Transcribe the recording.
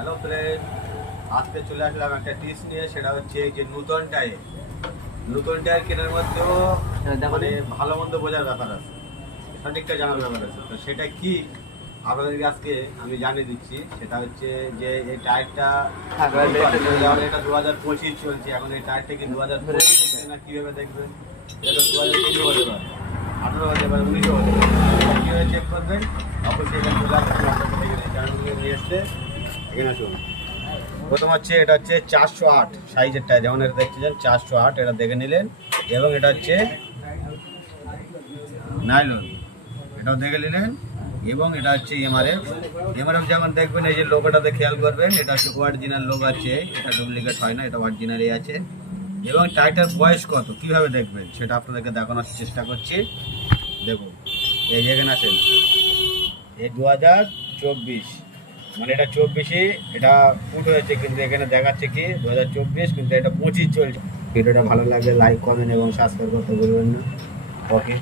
Hello friend, আজকে চলে আসলাম একটা টিপস নিয়ে। সেটা হচ্ছে এই যে নতুন টায়ার কেনার মধ্যেও মানে ভালো মন্দ বোঝার ব্যাপার আছে, সঠিকটা জানার ব্যাপার আছে। তো সেটা কি আপনাদেরকে আজকে আমি জানিয়ে দিচ্ছি। সেটা হচ্ছে যে এই টায়ারটা এটা 2025 চলছে, এখন এই টায়ারটা কি 2025 না কীভাবে দেখবেন? এটা 2020 হতে পারে, 18 হতে পারে, 19 হতে পারে। কীভাবে চেক করবেন? অবশ্যই এখানে চলে আসবেন, আপনাদের চ্যানেলগুলো নিয়ে এসছে। এখানে আসুন। প্রথম হচ্ছে এটা হচ্ছে 408 সাইজের টায়ার, যেমন এটা দেখছেন 408, এটা দেখে নিলেন। এবং এটা হচ্ছে নাইলন, এটাও দেখে নিলেন। এবং এটা হচ্ছে এমআরএফ যেমন দেখবেন এই যে লোগোটাতে খেয়াল করবেন, এটা হচ্ছে অরিজিনাল লোগো আছে, এটা ডুপ্লিকেট হয় না, এটা অরিজিনালই আছে। এবং টায়ারটার বয়স কত কীভাবে দেখবেন সেটা আপনাদেরকে দেখানোর চেষ্টা করছি। দেখুন, এই এখানে আছেন, এই 2024, মানে এটা 24ই এটা ফুট হয়েছে, কিন্তু এখানে দেখাচ্ছে কি 2024, কিন্তু এটা 25 চলছে। ভিডিওটা ভালো লাগলে লাইক, কমেন্ট এবং সাবস্ক্রাইব করতে ভুলবেন না। ওকে।